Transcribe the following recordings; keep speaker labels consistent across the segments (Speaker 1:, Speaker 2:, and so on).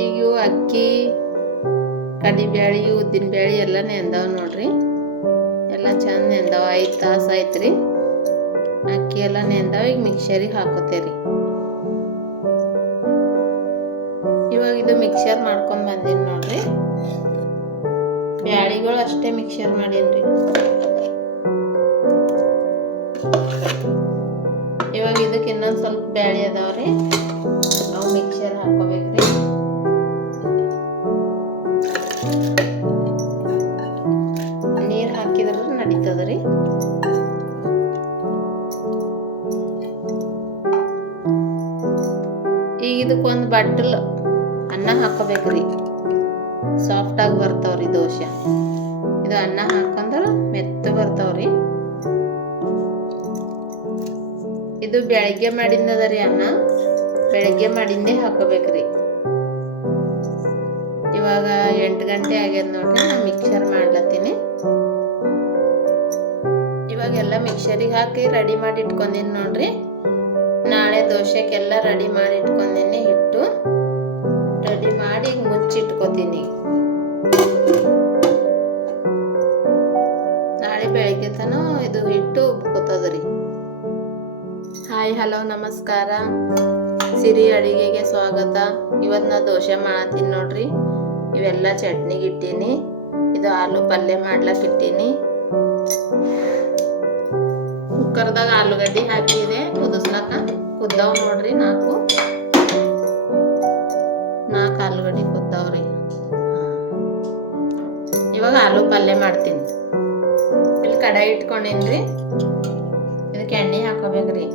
Speaker 1: ಈಗ ಇವು ಅಕ್ಕಿ ಕಡಿಬ್ಯಾಳಿ ಉದ್ದಿನ ಬ್ಯಾಳಿ ಎಲ್ಲ ನೆಂದವ ನೋಡ್ರಿ. ಎಲ್ಲ ಚಂದ ನೆಂದವ ಐದು ತಾಸು ಆಯ್ತ್ರಿ ಅಕ್ಕಿ ಎಲ್ಲ ನೆಂದವ ಈಗ ಮಿಕ್ಸರಿಗೆ ಹಾಕೋತೇರಿ ಇವಾಗ ಇದು ಮಿಕ್ಸರ್ ಮಾಡ್ಕೊಂಡು ಬಂದೀನಿ ನೋಡ್ರಿ. ಬ್ಯಾಳಿಗಳು ಅಷ್ಟೇ ಮಿಕ್ಸರ್ ಮಾಡೀನ್ರಿ. ಇವಾಗ ಇದಕ್ಕೆ ಇನ್ನೊಂದು ಸ್ವಲ್ಪ ಬ್ಯಾಳಿ ಅದಾವ್ರಿ. ಅವು ಈಗ ಇದಕ್ಕೊಂದು ಬಟ್ಟಲ್ ಅನ್ನ ಹಾಕೋಬೇಕ್ರಿ. ಸಾಫ್ಟಾಗಿ ಬರ್ತಾವ್ರಿ ದೋಸೆ. ಇದು ಅನ್ನ ಹಾಕೊಂಡ್ರೆ ಮೆತ್ತ ಬರ್ತಾವ್ರಿ. ಇದು ಬೆಳಗ್ಗೆ ಮಾಡಿಂದದ ಅನ್ನ. ಬೆಳಗ್ಗೆ ಮಾಡಿಂದೇ ಹಾಕೋಬೇಕ್ರಿ. ಇವಾಗ ಎಂಟು ಗಂಟೆ ಆಗ್ಯದ ನೋಡ್ರಿ ನಾನು ಮಿಕ್ಸರ್ ಮಾಡ್ಲತ್ತೀನಿ. ಇವಾಗೆಲ್ಲ ಮಿಕ್ಸರಿಗೆ ಹಾಕಿ ರೆಡಿ ಮಾಡಿ ಇಟ್ಕೊಂಡಿನಿ ನೋಡ್ರಿ. ದೋಸೆಗೆಲ್ಲ ರೆಡಿ ಮಾಡಿ ಇಟ್ಕೊಂಡಿನಿ. ಹಿಟ್ಟು ರೆಡಿ ಮಾಡಿ ಮುಚ್ಚಿಟ್ಕೋತೀನಿ. ನಾಳೆ ಬೆಳಗ್ಗೆ ತನ ಇದು ಹಿಟ್ಟು ಉಬ್ಕೋತದ್ರಿ ಹಾಯ್, ಹಲೋ, ನಮಸ್ಕಾರ. ಸಿರಿ ಅಡಿಗೆಗೆ ಸ್ವಾಗತ. ಇವತ್ತು ನಾ ದೋಸೆ ಮಾಡತ್ತೀನಿ ನೋಡ್ರಿ. ಇವೆಲ್ಲ ಚಟ್ನಿಗೆ ಇಟ್ಟೀನಿ. ಇದು ಆಲೂ ಪಲ್ಯ ಮಾಡ್ಲಕ್ಕೆ ಇಟ್ಟೀನಿ. ಕುಕ್ಕರ್ದಾಗ ಆಲೂಗಡ್ಡೆ ಹಾಕಿದೆ. ಕುದಿಸ್ಲಕ್ಕ ಕುದ್ದಾವ್ ನೋಡ್ರಿ ನಾಲ್ಕು. ನಾಲ್ಕು ಆಲೂಗಡ್ಡೆ ಕುದ್ದಾವ್ರಿ ಇವಾಗ ಆಲೂ ಪಲ್ಯ ಮಾಡ್ತೀನಿ. ಇಲ್ಲಿ ಕಡಾಯಿ ಇಟ್ಕೊಂಡಿನ್ರಿ ಇದಕ್ಕೆ ಎಣ್ಣೆ ಹಾಕೋಬೇಕ್ರಿ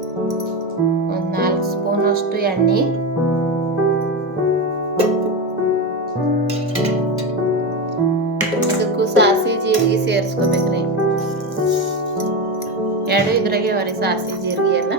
Speaker 1: ಒಂದು ನಾಲ್ಕು ಸ್ಪೂನ್ ಅಷ್ಟು ಎಣ್ಣೆ. ಇದಕ್ಕೂ ಸಾಸಿ ಜೀರಿಗೆ ಸೇರಿಸ್ಕೋಬೇಕ್ರಿ ಎರಡು ಇದ್ರಾಗೆ ಬರೀ ಸಾಸಿ ಜೀರಿಗೆ ಎಲ್ಲ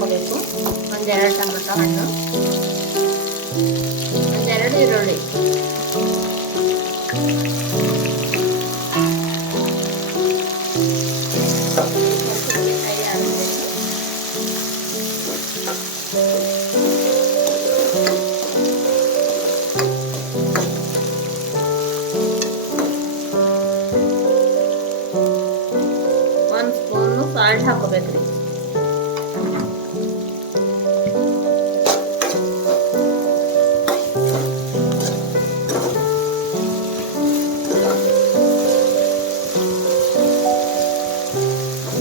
Speaker 1: ಟೊಮಟೊ ಹಾಕೋಬೇಕು ಒಂದೆರಡು ಟೊಮಟೊ ಹಣ್ಣು ಒಂದೆರಡು ಈರುಳ್ಳಿ ಹಸಿಮೆಣಸಿನ್ಕಾಯಿ ಹಾಕ್ಬೇಕು ಒಂದು ಸ್ಪೂನು ಸಾಲ್ಟ್ ಹಾಕೋಬೇಕ್ರಿ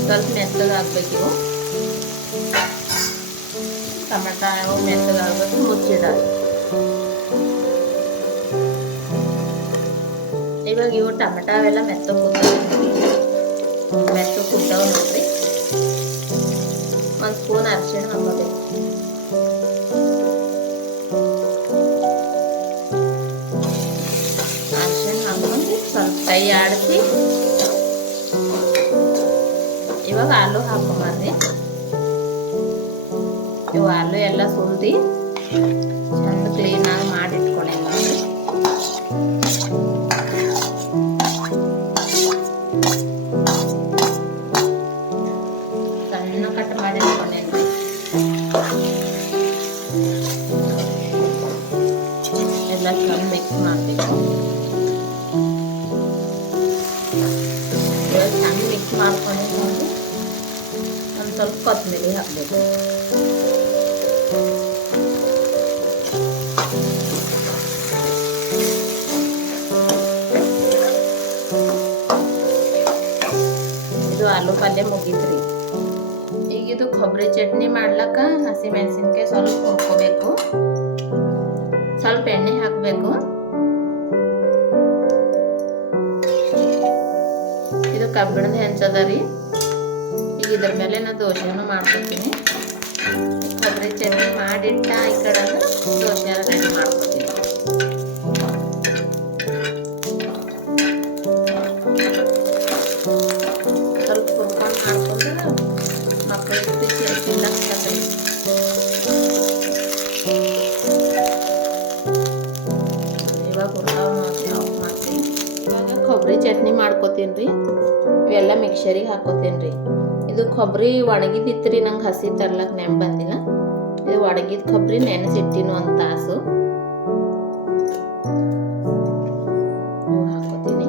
Speaker 1: ಸ್ವಲ್ಪ ಮೆತ್ತಗೆ ಹಾಕ್ಬೇಕು ಇವು ಟಮಟ ಇವು ಮೆತ್ತಗೆ ಹಾಕ್ಬೇಕು ಮುಚ್ಚಿಡೋದು ಇವಾಗ ಇವು ಟಮಟ ಅವೆಲ್ಲ ಮೆತ್ತಗೆ ಕುದ್ದಾವ ಮೆತ್ತಗೆ ಕುದ್ದಾವ ನೋಡ್ರಿ ಒಂದು ಸ್ಪೂನ್ ಅರಿಶಿಣ ಹಾಕೋಬೇಕು ಅರಿಶಿಣ ಹಾಕೊಂಡು ಸ್ವಲ್ಪ ಕೈ ಆಡಿಸಿ ಇವಾಗ ಆಲೂ ಹಾಕೊಂಬರ್ರಿ ಇವು ಆಲೂ ಎಲ್ಲ ಸುಲ್ದಿ ಚಂದ ಕ್ಲೀನಾಗಿ ಇದು ಆಲೂ ಪಲ್ಯ ಮುಗಿದ್ರಿ ಈಗ ಇದು ಕೊಬ್ಬರಿ ಚಟ್ನಿ ಮಾಡ್ಲಕ್ಕ ಹಸಿ ಮೆಣಸಿನ್ಕಾಯಿ ಸ್ವಲ್ಪ ಹುರ್ಕೋಬೇಕು. ಸ್ವಲ್ಪ ಎಣ್ಣೆ ಹಾಕಬೇಕು. ಇದು ಕಬ್ಬಿಣದ ಹೆಂಚದ ರೀ. ಇದ್ರ ಮೇಲೆ ನಾ ದೋಸೆನೂ ಮಾಡ್ಕೊತೀನಿ ಕೊಬ್ಬರಿ ಚಟ್ನಿ ಮಾಡಿಟ್ಟ ಈ ಕಡೆ ಅಂದ್ರೆ ದೋಸೆ ರೆಡಿ ಮಾಡ್ಕೊತೀನಿ ಸ್ವಲ್ಪ ಹುರ್ಕೊಂಡು ಮಾಡ್ಕೊಂಡ್ರೆ ಮಕ್ಕಳಿಗೆ ತಿನ್ನಕ್ಕೆ ಚಂದ ಇವಾಗ ಹುರ್ಕಾವ್ ಮಾಡ್ತೀನಿ. ಆಫ್ ಮಾಡ್ತೀನಿ ಇವಾಗ ಕೊಬ್ಬರಿ ಚಟ್ನಿ ಮಾಡ್ಕೋತೀನಿ ರೀ. ಇವೆಲ್ಲ ಮಿಕ್ಸರಿಗೆ ಹಾಕೋತೇನೆ ರೀ ಇದು ಕೊಬ್ಬರಿ ಒಣಗಿದಿತ್ತು ರೀ ನಂಗೆ ಹಸಿ ತರ್ಲಕ್ಕೆ ನೆನಪು ಬಂದಿಲ್ಲ. ಇದು ಒಣಗಿದ ಕೊಬ್ಬರಿ ನೆನೆಸಿಟ್ಟಿನ ಒಂದು ತಾಸು. ಹಾಕೋತೀನಿ.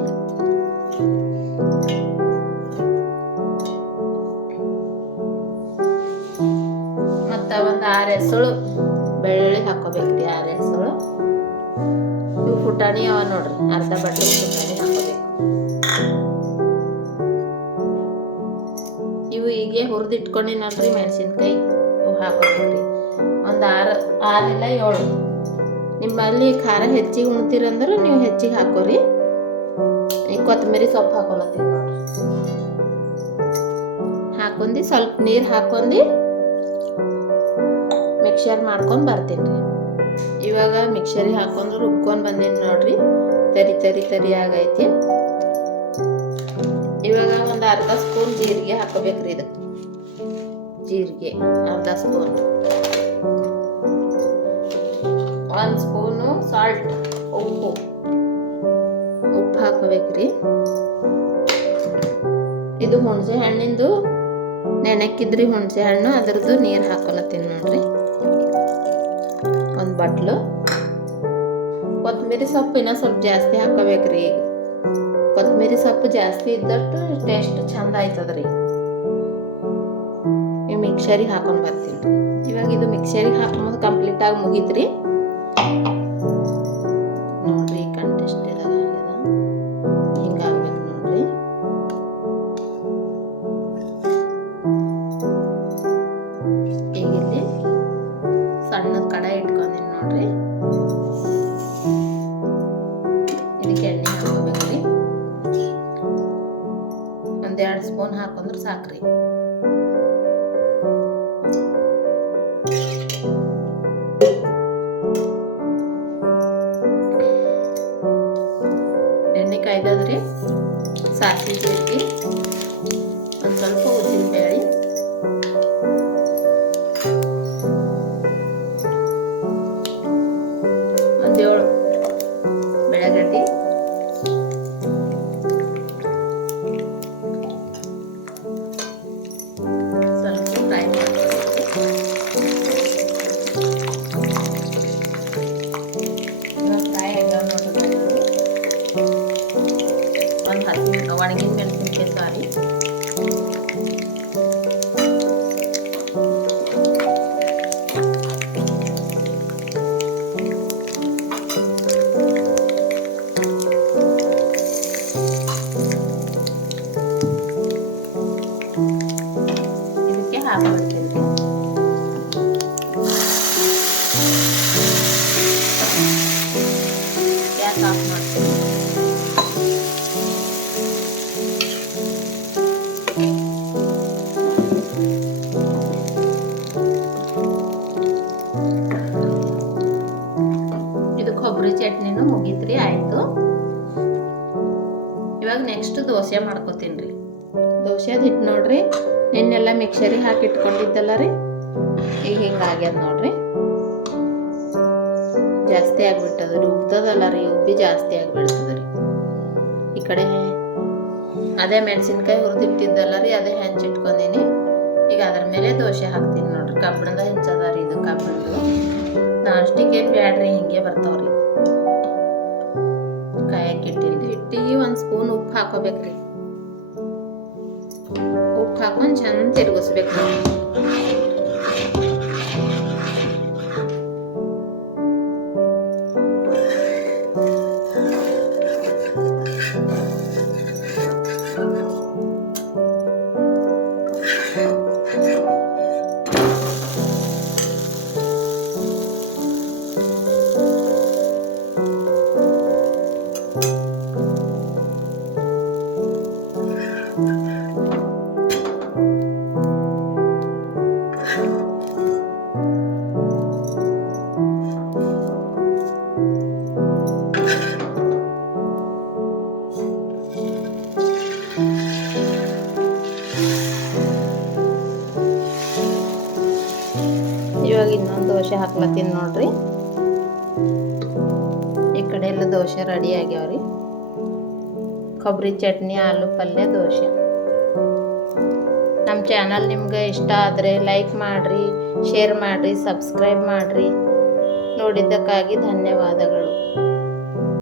Speaker 1: ಮತ್ತು ಒಂದು ಆರು ಎಸಳು ಬೆಳ್ಳುಳ್ಳಿ ಹಾಕೋಬೇಕ್ರಿ ಆರು ಎಸಳು ಇವು ಪುಟಾಣಿ ಅವ ನೋಡ್ರಿ, ಅರ್ಧ ಬಟ್ಟೆ ಪುಟಾಣಿ ಇವು ಹೀಗೆ ಹುರಿದಿಟ್ಕೊಂಡಿನಲ್ರಿ ಮೆಣಸಿನ್ಕಾಯಿ? ಹಾಕೋಬೇಕ್ರಿ ಒಂದು ಆರು, ಆರಿಲ್ಲ ಏಳು. ನಿಮ್ಮಲ್ಲಿ ಖಾರ ಹೆಚ್ಚಿಗೆ ಉಣ್ತೀರಂದ್ರೆ ನೀವು ಹೆಚ್ಚಿಗೆ ಹಾಕೋರಿ. ಈ ಕೊತ್ತಂಬರಿ ಸೊಪ್ಪು ಹಾಕೊಳತ್ತೀವಿ ನೋಡ್ರಿ. ಹಾಕೊಂಡಿ, ಸ್ವಲ್ಪ ನೀರು ಹಾಕೊಂಡು ಮಿಕ್ಸರ್ ಮಾಡ್ಕೊಂಡು ಬರ್ತೀನಿ ರೀ ಇವಾಗ ಮಿಕ್ಸರಿಗೆ ಹಾಕೊಂಡು ರುಬ್ಕೊಂಡು ಬಂದೀನಿ ನೋಡ್ರಿ. ತರಿ ತರಿ ತರಿ ಆಗೈತಿ. ಇವಾಗ ಒಂದು ಅರ್ಧ ಸ್ಪೂನ್ ಜೀರಿಗೆ ಹಾಕೋಬೇಕ್ರಿ ಇದಕ್ಕೆ ಜೀರಿಗೆ, ಅರ್ಧ ಸ್ಪೂನ್. ಒಂದು ಸ್ಪೂನು ಸಾಲ್ಟ್ ಉಪ್ಪು. ಉಪ್ಪು ಹಾಕೋಬೇಕ್ರಿ. ಇದು ಹುಣಸೆ ಹಣ್ಣಿಂದು ನೆನಕ್ಕಿದ್ರಿ ಹುಣಸೆ ಹಣ್ಣು, ಅದ್ರದ್ದು ನೀರು ಹಾಕೊಳತ್ತೀನಿ ನೋಡ್ರಿ. ಒಂದು ಬಟ್ಲು. ಕೊತ್ತಂಬರಿ ಸೊಪ್ಪು ಇನ್ನೂ ಸ್ವಲ್ಪ ಜಾಸ್ತಿ ಹಾಕೋಬೇಕ್ರಿ. ಈಗ ಕೊತ್ತಂಬರಿ ಸೊಪ್ಪು ಜಾಸ್ತಿ ಇದ್ದಷ್ಟು ಟೇಸ್ಟ್ ಚಂದ ಆಯ್ತದ್ರಿ. ಈ ಮಿಕ್ಸರಿಗೆ ಹಾಕೊಂಡು ಬರ್ತೀನಿ. ಇವಾಗ ಇದು ಮಿಕ್ಸರಿಗೆ ಹಾಕೊಂಬುದು ಕಂಪ್ಲೀಟ್ ಆಗಿ ಮುಗೀತ್ರಿ. ಒಂದೆರಡು ಸ್ಪೂನ್ ಹಾಕೊಂಡ್ರೆ ಸಾಕ್ರಿ. ಒಂದು ಹಸಿ ಒಣಗಿನ ಮೆಣಸಿನ್ಕಾಯಿ ಸಾರಿ ಇದಕ್ಕೆ ಹಾಕಬಿಡ್ತೀನಿ ಕೊಬ್ಬರಿ ಚಟ್ನಿನೂ ಮುಗೀತ್ರಿ ಆಯಿತು. ಇವಾಗ ನೆಕ್ಸ್ಟ್ ದೋಸೆ ಮಾಡ್ಕೋತೀನಿ ರೀ. ದೋಸೆ ಹಿಟ್ಟು ನೋಡ್ರಿ, ನಿನ್ನೆಲ್ಲ ಮಿಕ್ಸರಿಗೆ ಹಾಕಿ ಇಟ್ಕೊಂಡಿದ್ದಲ್ಲ ರೀ, ಈಗ ಹಿಂಗೆ ಆಗ್ಯದ ನೋಡ್ರಿ. ಜಾಸ್ತಿ ಆಗಿಬಿಟ್ಟದ ರೀ ಉಬ್ತದಲ್ಲ ರೀ ಉಬ್ಬಿ ಜಾಸ್ತಿ ಆಗ್ಬಿಡ್ತದ ರೀ. ಈ ಕಡೆ ಅದೇ ಮೆಣಸಿನ್ಕಾಯಿ ಹುರಿದಿಟ್ಟಿದ್ದಲ್ಲ ರೀ, ಅದೇ ಹೆಂಚಿಟ್ಕೊಂಡಿನಿ ಈಗ ಅದ್ರ ಮೇಲೆ ದೋಸೆ ಹಾಕ್ತೀನಿ ನೋಡ್ರಿ, ಕಬ್ಬಿಣದ ಹೆಂಚದ ರೀ, ಇದು ಕಬ್ಬಿಣದು ನಾಷ್ಟಿಗೆ ಏನು ಬ್ಯಾಡ್ರಿ, ಹಿಂಗೆ ಬರ್ತಾವ್ರಿ. ಇಟ್ಟಿಲ್ರಿ ಒಂದು ಸ್ಪೂನ್ ಉಪ್ಪು ಹಾಕೋಬೇಕ್ರಿ. ಉಪ್ಪು ಹಾಕೊಂಡು ಚಂದ ತಿರುಗಿಸ್ಬೇಕು ಇವಾಗ ಇನ್ನೊಂದು ದೋಸೆ ಹಾಕ್ಲತ್ತೀನಿ ನೋಡ್ರಿ. ಈ ಕಡೆ ಎಲ್ಲ ದೋಸೆ ರೆಡಿ ಆಗ್ಯಾವ್ರಿ. ಕೊಬ್ಬರಿ ಚಟ್ನಿ, ಆಲೂ ಪಲ್ಯ, ದೋಸೆ. ನಮ್ಮ ಚಾನಲ್ ನಿಮ್ಗೆ ಇಷ್ಟ ಆದರೆ ಲೈಕ್ ಮಾಡಿರಿ ಶೇರ್ ಮಾಡಿರಿ ಸಬ್ಸ್ಕ್ರೈಬ್ ಮಾಡಿರಿ. ನೋಡಿದ್ದಕ್ಕಾಗಿ ಧನ್ಯವಾದಗಳು.